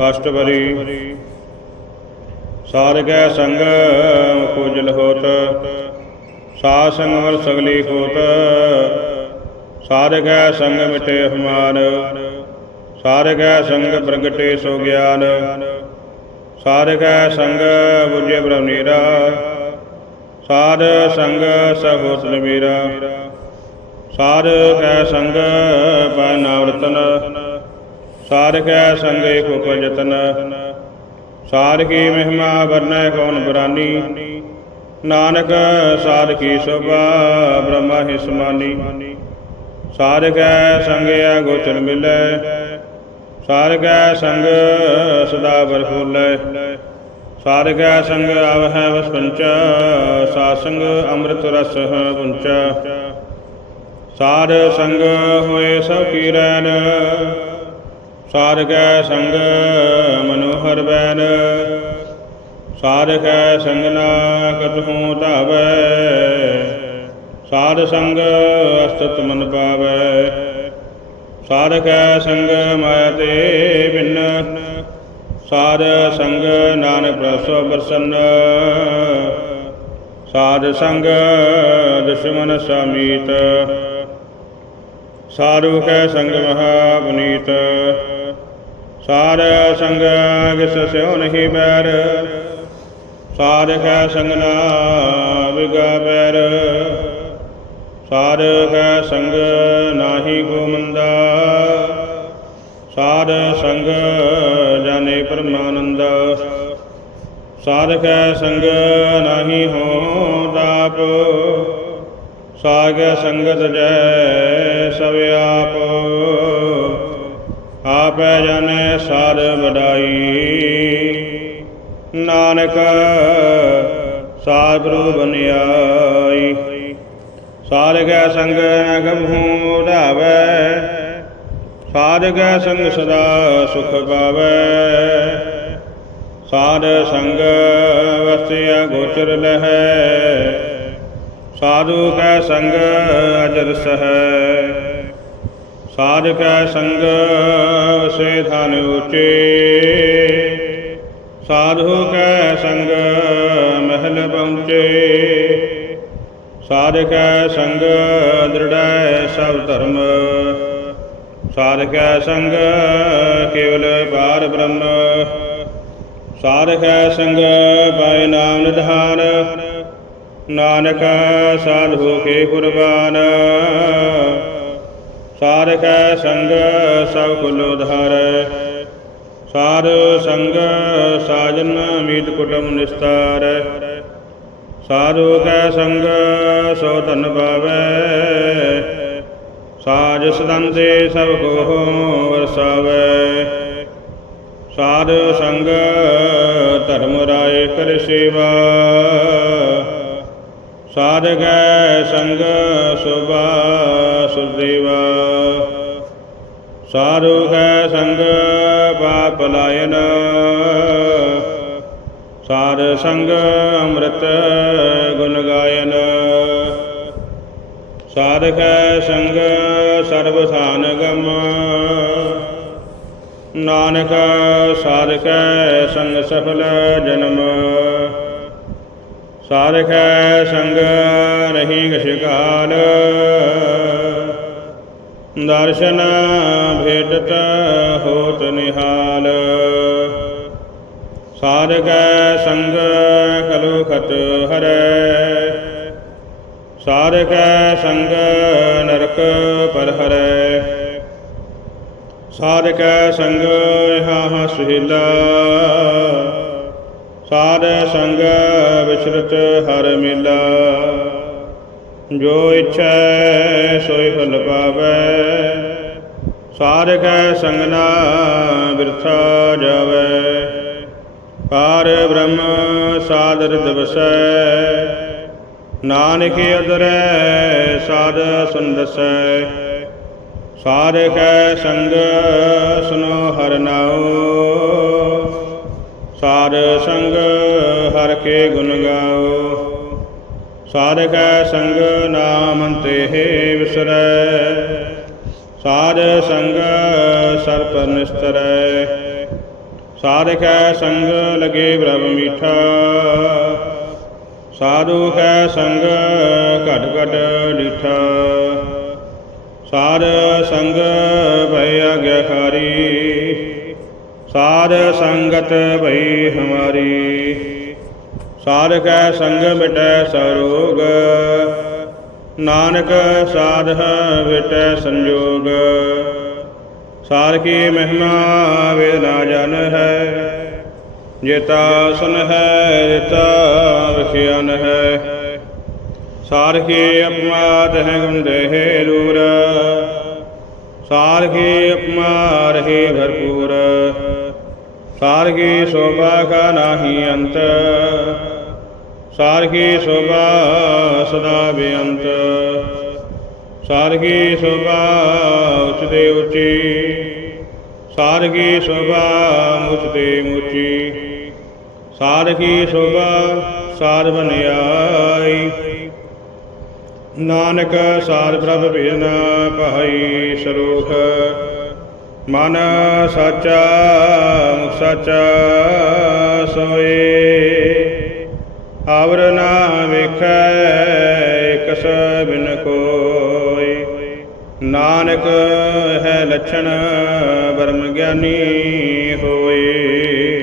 ਅਸ਼ਟਵਰੀ। ਸਾਰਗੈ ਸੰਗ ਕੁਜਲ ਹੋਤ ਸਾ ਸੰਗਵਰ ਸਗਲੀ ਹੋਤ। ਸਾਰਗੈ ਸੰਗ ਮਿਟੇ ਹਮਾਨ ਸਾਰਗੈ ਸੰਗ ਪ੍ਰਗਟੇ ਸੋ ਗਿਆਨ। ਸਾਰਗੈ ਸੰਗ ਬੁਝੇ ਬ੍ਰਹਮੀਰਾ ਸਾਧ ਸੰਗ ਸਹੋਤ ਮੇਰਾ ਸਾਧ ਕੈ ਸੰਗ ਪੈ ਨਾਵਰਤਨ ਸਾਧ ਕੈ ਸੰਗ ਏਕ ਉਪਜਤਨ ਸਾਧ ਕੀ ਮਹਿਮਾ ਵਰਨੈ ਕੌਣ ਬਰਾਨੀ। ਨਾਨਕ ਸਾਧ ਕੀ ਸੋਭਾ ਬ੍ਰਹਮਾ ਹੀ ਸਮਾਨੀ। ਸਾਧ ਕੈ ਸੰਗਿਆ ਗੋਚਰ ਮਿਲੈ। ਸਾਧ ਕੈ ਸੰਗ ਸਦਾ ਬਰਫੁੱਲੈ ਸਾਧ ਕੈ ਸੰਗ ਆਵਹਿ ਵਸਪੰਚਾ ਸਾ ਸੰਗ ਅੰਮ੍ਰਿਤ ਰਸ ਪੁੰਚਾ। ਸਾਰ ਸੰਗ ਹੋਏ ਸਭ ਕੀ ਰੈਨ ਸਾਧ ਕੈ ਸੰਗ ਮਨੋਹਰ ਬੈਨ ਸਾਧ ਸੰਗ ਨਾ ਕਤਹੂ ਧਾਵੈ। ਸਾਧ ਸੰਗ ਅਸਤਤ ਮਨ ਪਾਵੈ। ਸਾਧ ਕੈ ਸੰਗ ਮਾਇਆ ਤੇ ਬਿਨ। ਸਾਧ ਸੰਗ ਨਾਨਕ ਪ੍ਰਸੋ ਪ੍ਰਸੰਨ। ਸਾਧ ਸੰਗ ਦੁਸ਼ਮਨ ਸਮੀਤ। ਸਾਧੂ ਕੈ ਸੰਗ ਮਹਾ ਪੁਨੀਤ। ਸਾਧ ਸੰਗ ਕਿਸ ਸਿਉ ਨਹੀਂ ਬੈਰ ਸਾਧ ਕੈ ਸੰਗ ਨਾ ਵਿਗਾ ਬੈਰ ਸਾਧ ਕੈ ਸੰਗ ਨਾਹੀ ਕੋ ਮੰਦਾ ਸਾਧ ਸੰਗ ਜਾਣੇ ਪਰਮਾਨੰਦ। ਸਾਧ ਕੈ ਸੰਗ ਨਾਹੀ ਹੋ ਦਾਪ ਸਾਗ ਸੰਗਤ ਜੈ ਸਭ ਆਪ। ਆਪੈ ਜਾਣੈ ਸਾਧ ਵਡਾਈ। ਨਾਨਕ ਸਾਧ ਗੁਰੂ ਬਨਿਆਈ। ਸਾਧ ਕੈ ਸੰਗ ਅਗਮਹੂ ਢਾਵੈ ਸਾਧ ਸੰਗ ਸਦਾ ਸੁਖ ਪਾਵੈ। ਸਾਧ ਸੰਗ ਵਸਿਆ ਗੋਚਰ ਲਹੈ। ਸਾਧੂ ਕੈ ਸੰਗ ਅਜਰ ਸਹੈ। ਸਾਧ ਕੈ ਸੰਗ ਸੇ ਧਨ ਉਚੇ। ਸਾਧੂ ਕੈ ਸੰਗ ਮਹਿਲ ਪਹੁੰਚੇ। ਸਾਧ ਕੈ ਸੰਗ ਦ੍ਰਿੜੈ ਸਭ ਧਰਮ। ਸਾਧ ਕੈ ਸੰਗ ਕੇਵਲ ਪਾਰ ਬ੍ਰਹਮ। ਸਾਧ ਕੈ ਸੰਗ ਪਾਇ ਨਾਮ ਨਿਧਾਨ। ਨਾਨਕ ਸਾਧੂ ਕੇ ਕੁਰਬਾਨ ਸਾਧ ਕੈ ਸੰਗ ਸਭ ਕੁਲ ਉਧਾਰੈ। ਸਾਧ ਸੰਗ ਸਾਜਨ ਮੀਤ ਕੁਟਮ ਨਿਸਤਾਰੈ। ਸਾਧੂ ਕੈ ਸੰਗ ਸੋ ਧਨ ਪਾਵੈ ਸਾਜ ਸਦੰਤੇ ਸਭ ਕੋ ਵਰਸਾਵੈ। ਸਾਧ ਸੰਗ ਧਰਮ ਰਾਏ ਕਰ ਸੇਵਾ। ਸਾਧ ਸੰਗ ਸੁਭਾ ਸੁਦੇਵਾ ਸਾਧੂ ਕੈ ਸੰਗ ਪਾਪ ਲਾਇਨ। ਸਾਧ ਸੰਗ ਅੰਮ੍ਰਿਤ ਗੁਣ ਗਾਇਨ। ਸਾਧ ਕੈ ਸੰਗ ਸਰਬ ਸਾਨ ਗਮ ਨਾਨਕ ਸਾਧ ਸੰਗ ਸਫਲ ਜਨਮ। ਸਾਧ ਸੰਗ ਨਹੀਂ ਕਛ ਕਾਲ ਦਰਸ਼ਨ ਭੇਟਤ ਹੋਤ ਨਿਹਾਲ। ਸਾਧ ਸੰਗ ਕਲੁ ਖਤ ਹਰੈ। ਸਾਧ ਸੰਗ ਨਰਕ ਪਰ ਹਰੈ। ਸਾਧ ਸੰਗ ਇਹਾ ਸੁਹੀਲਾ। ਸਾਧ ਸੰਗ ਵਿਚਰਤ ਹਰ ਮਿਲਾ। ਜੋ ਇਛੈ ਸੋਈ ਫਲ ਪਾਵੈ। ਸਾਧ ਕੈ ਸੰਗ ਨਾ ਬਿਰਥਾ ਜਾਵੈ। ਪਾਰ ਬ੍ਰਹਮ ਸਾਦਰ ਦਿਵਸੈ। ਨਾਨਕ ਅਦਰੈ ਸਾਧ ਸੁੰਦਸੈ। ਸਾਧ ਸੰਗ ਸੁਨੋ ਹਰ ਨਾਉ। ਸਾਧ ਸੰਗ ਹਰ ਕੇ ਗੁਣ ਗਾਓ। ਸਾਧ ਸੰਗ ਨਾਮ ਤੇ ਵਿਸਰੈ। ਸਾਧ ਸੰਗ ਸਰਪ ਨਿਸਤਰੈ। ਸਾਧਕੈ ਸੰਗ ਲਗੇ ਬ੍ਰਹਮ ਮੀਠਾ। ਸਾਧੂ ਕੈ ਸੰਗ ਘਟ ਘਟ ਡੀਠਾ। ਸਾਧ ਸੰਗ ਭਈ ਆਗਿਆਕਾਰੀ ਸਾਧ ਸੰਗਤ ਭਈ ਹਮਾਰੀ। ਸਾਧ ਕੈ ਸੰਗ ਮਿਟੈ ਸਰੋਗ। ਨਾਨਕ ਸਾਧ ਵਿਟੈ ਸੰਜੋਗ। ਸਾਰ ਕੀ ਮਹਿਮਾ ਵੇਦ ਨਾ ਜਨ ਹੈ। ਜੇਤਾ ਸੁਨ ਹੈ, ਜੇਤਾ ਵਿਖਿਆਨ ਹੈ। ਸਾਰ ਕੇ ਅਪਮਾਦ ਹੈ ਗੁੰਦੇ ਦੇਹ ਸਾਰ ਕੇ ਅਪਮਾਰ ਰਹੇ ਭਰਪੂਰ। ਸਾਰ ਕੀ ਸ਼ੋਭਾ ਕਾ ਨਾਹੀ ਅੰਤ ਸਾਰ ਕੀ ਸ਼ੋਭਾ ਸਦਾ ਬੇਅੰਤ ਸਾਰ ਕੀ ਸ਼ੋਭਾ ਉਚਦੇ ਉਚੀ ਸਾਰ ਕੀ ਸ਼ੋਭਾ ਮੁਚਦੇ ਮੁਚੀ ਸਾਰ ਕੀ ਸ਼ੋਭਾ ਸਾਰ ਬਨਿਆਈ ਨਾਨਕ ਸਾਰ ਪ੍ਰਭ ਭੇਨ ਭਾਈ ਸਰੂਖ ਮਨ ਸਾਚਾ, ਮੁਖ ਸਾਚਾ ਸੋਏ। ਆਵਰ ਨਾ ਵੇਖੈ ਕਸ ਬਿਨ ਕੋਈ ਨਾਨਕ ਹੈ ਲਛਣ ਬਰਮ ਗਿਆਨੀ ਹੋਏ।